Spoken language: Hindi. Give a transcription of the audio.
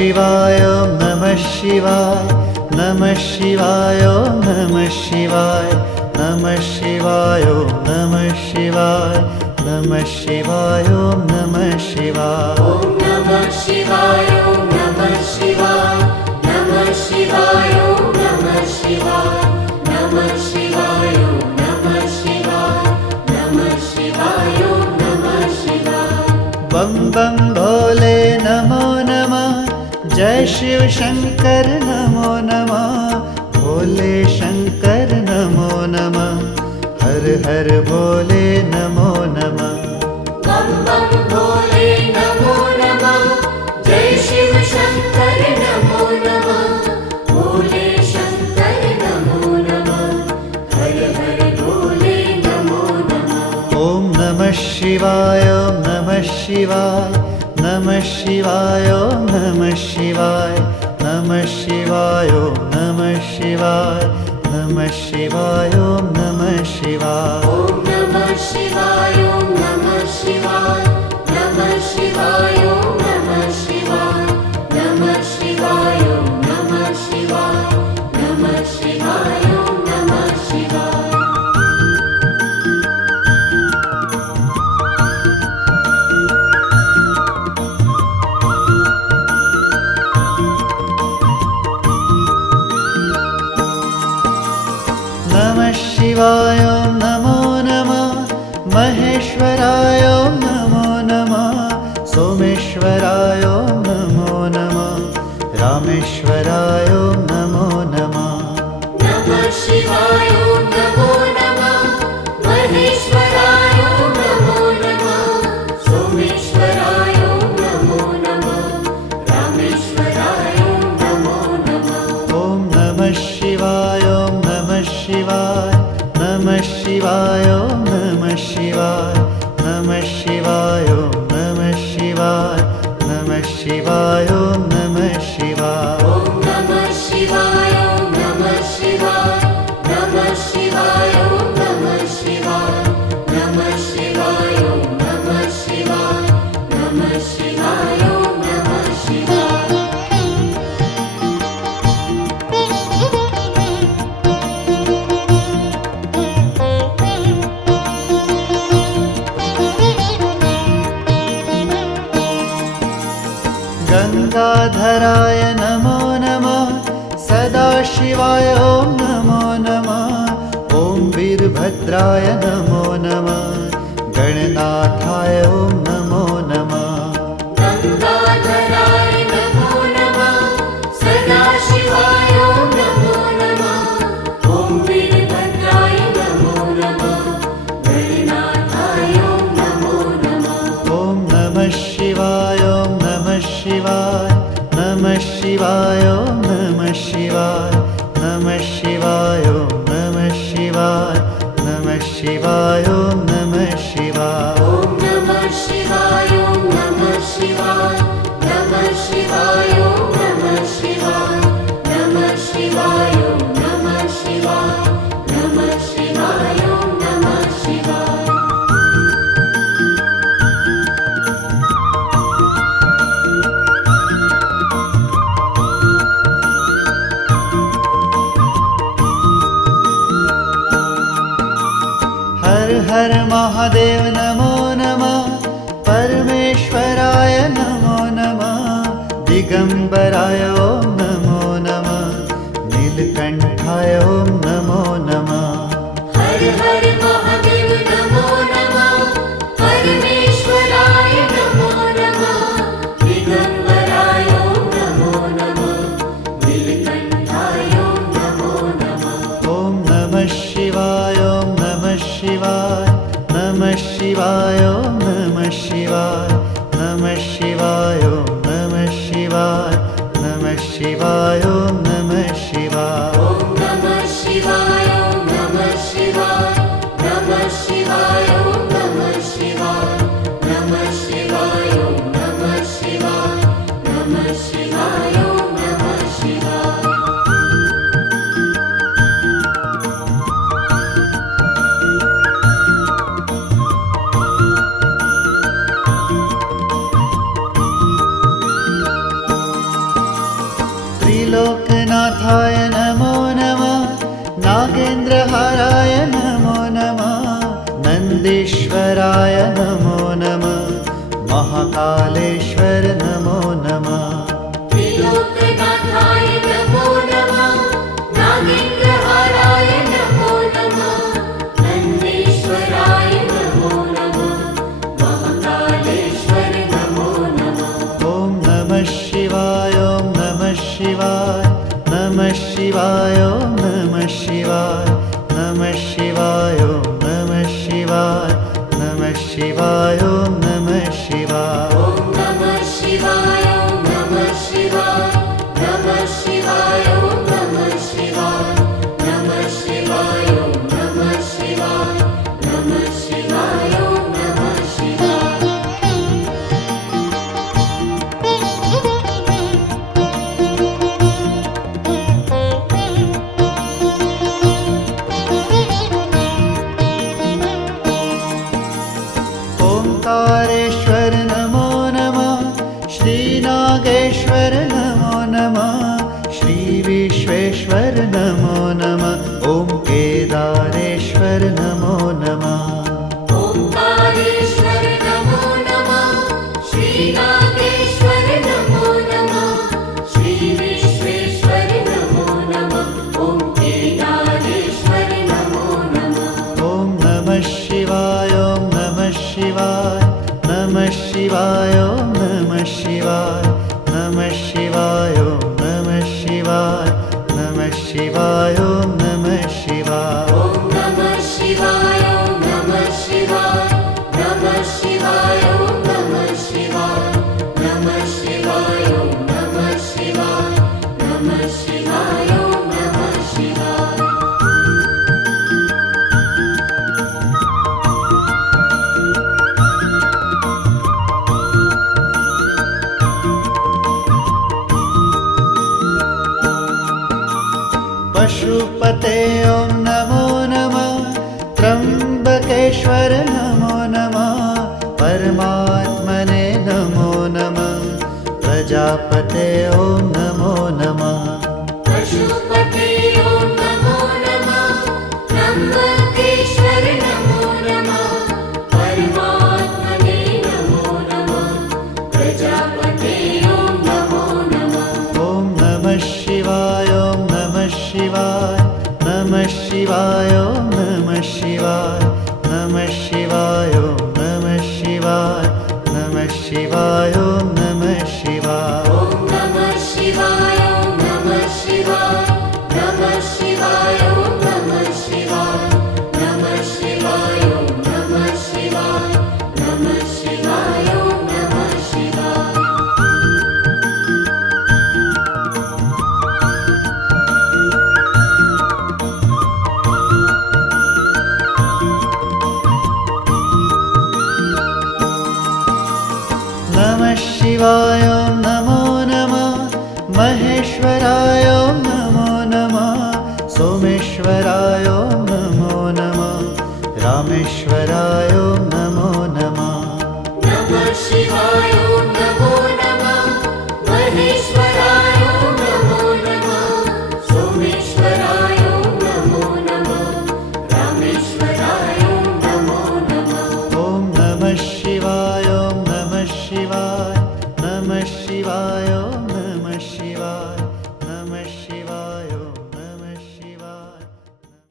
शिवाय ॐ नमः शिवाय नमः शिवाय ॐ नमः शिवाय नमः शिवाय ॐ नमः शिवाय नमः शिवाय ॐ नमः शिवाय ॐ नमः शिवाय ॐ नमः शिवाय नमः शिवाय ॐ नमः शिवाय नमः शिवाय ॐ नमः शिवाय नमः शिवाय ॐ नमः शिवाय बम बम भोले नमो नमः जय शिव शंकर नमो नमः भोले शंकर नमो नमः हर हर भोले नमो नमः बम बम भोले नमो नमः जय शिव शंकर नमो नमः भोले शंकर नमो नमः हर हर भोले नमो नमः ॐ नमः शिवाय ॐ नमः शिवाय नमः शिवाय ॐ नमः शिवाय नमः शिवाय ॐ नमः शिवाय नमः शिवाय ॐ नमः शिवाय ॐ नमः शिवाय ॐ नमः शिवाय नमः शिवाय ॐ नमः शिवाय नमः शिवाय ॐ नमः शिवाय नमः शिवाय ॐ नमः शिवाय नमः शिवाय ॐ नमो नमः महेश्वराय ॐ नमो नमः सोमेश्वराय ॐ नमो नमः रामेश्वराय ॐ नमो नमः नमः शिवाय ॐ नमो नमः महेश्वराय ॐ नमो नमः सोमेश्वराय ॐ नमो नमः रामेश्वराय ॐ नमो नमः ॐ नमः शिवाय ॐ नमः शिवाय नमः शिवाय ॐ नमः शिवाय नमः शिवाय ॐ नमः शिवाय नमः शिवाय ॐ नमः शिवाय ॐ नमः शिवाय ॐ नमः शिवाय नमः शिवाय ॐ नमः शिवाय नमः शिवाय ॐ नमः शिवाय नमः शिवाय ॐ नमः शिवाय गंगाधराय नमो नमः सदाशिवाय ॐ नमो नमः ॐ वीरभद्राय नमो नमः गणनाथाय ॐ नमो नमः गंगाधराय नमो नमः सदाशिवाय ॐ नमो नमः ॐ वीरभद्राय नमो नमः गणनाथाय ॐ नमो नमः ॐ नमः शिवाय ॐ नमः शिवाय नमः शिवाय ॐ नमः शिवाय नमः शिवाय ॐ नमः शिवाय नमः शिवाय ॐ नमः शिवाय ॐ नमः शिवाय ॐ नमः शिवाय नमः शिवाय ॐ नमः शिवाय नमः शिवाय ॐ नमः शिवाय नमः शिवाय ॐ नमः शिवाय हर हर महादेव नमो नमः परमेश्वराय नमो नमः दिगंबराय ॐ नमो नमः नीलकंठाय ॐ नमो नमः हर हर महादेव नमो नमः परमेश्वराय नमो नमः दिगंबराय ॐ नमो नमः नीलकंठाय ॐ नमो नमः ॐ नमः शिवाय ॐ नमः शिवाय नमः शिवाय ॐ नमः शिवाय नमः शिवाय ॐ नमः शिवाय नमः शिवाय ॐ नमः शिवाय ॐ नमः शिवाय ॐ नमः शिवाय नमः शिवाय ॐ नमः शिवाय नमः शिवाय ॐ नमः शिवाय नमः शिवाय ॐ नमः शिवाय त्रिलोकनाथाय नमो नमः नागेन्द्रहाराय नमो नमः नन्दीश्वराय नमो नमः महाकालेश्वर नमो नमः त्रिलोकनाथाय नमो नमः नागेन्द्रहाराय नमो नमः नन्दीश्वराय नमो नमः महाकालेश्वर नमो नमः ॐ नमः शिवाय ॐ नमः शिवाय नमः शिवाय ॐ नमः शिवाय नमः शिवाय ॐ नमः शिवाय नमः शिवाय ॐ नमः शिवाय ॐ नमः शिवाय ॐ नमः शिवाय नमः शिवाय ॐ नमः शिवाय नमः शिवाय ॐ नमः शिवाय नमः शिवाय ॐ नमः शिवाय ओंकारेश्वर नमो नमः श्रीनागेश्वर नमो नमः श्रीविश्वेश्वर नमो नमः ॐ केदारेश्वर नमो नमः ओंकारेश्वर नमो नमः श्रीनागेश्वर नमो नमः श्रीविश्वेश्वर नमो नमः ॐ केदारेश्वर नमो नमः ॐ नमः शिवाय ॐ नमः शिवाय नमः शिवाय ॐ नमः शिवाय नमः शिवाय ॐ नमः शिवाय नमः शिवाय ॐ नमः शिवाय ॐ नमः शिवाय ॐ नमः शिवाय नमः शिवाय ॐ नमः शिवाय नमः शिवाय ॐ नमः शिवाय नमः शिवाय ॐ नमः शिवाय पशुपते ॐ नमो नमः त्र्यम्बकेश्वर नमो नमः परमात्मने नमो नमः प्रजापते ॐ नमो नमः पशुपते ॐ नमो नमः त्र्यम्बकेश्वर नमो नमः परमात्मने नमो नमः प्रजापते ॐ नमो नमः ॐ नमः शिवाय ॐ नमः शिवाय नमः शिवाय ॐ नमः शिवाय नमः शिवाय ॐ नमः शिवाय नमः शिवाय ॐ नमः शिवाय ॐ नमः शिवाय ॐ नमः शिवाय नमः शिवाय ॐ नमः शिवाय नमः शिवाय ॐ नमः शिवाय नमः शिवाय ॐ नमः शिवाय नमः शिवाय ॐ नमो नमः महेश्वराय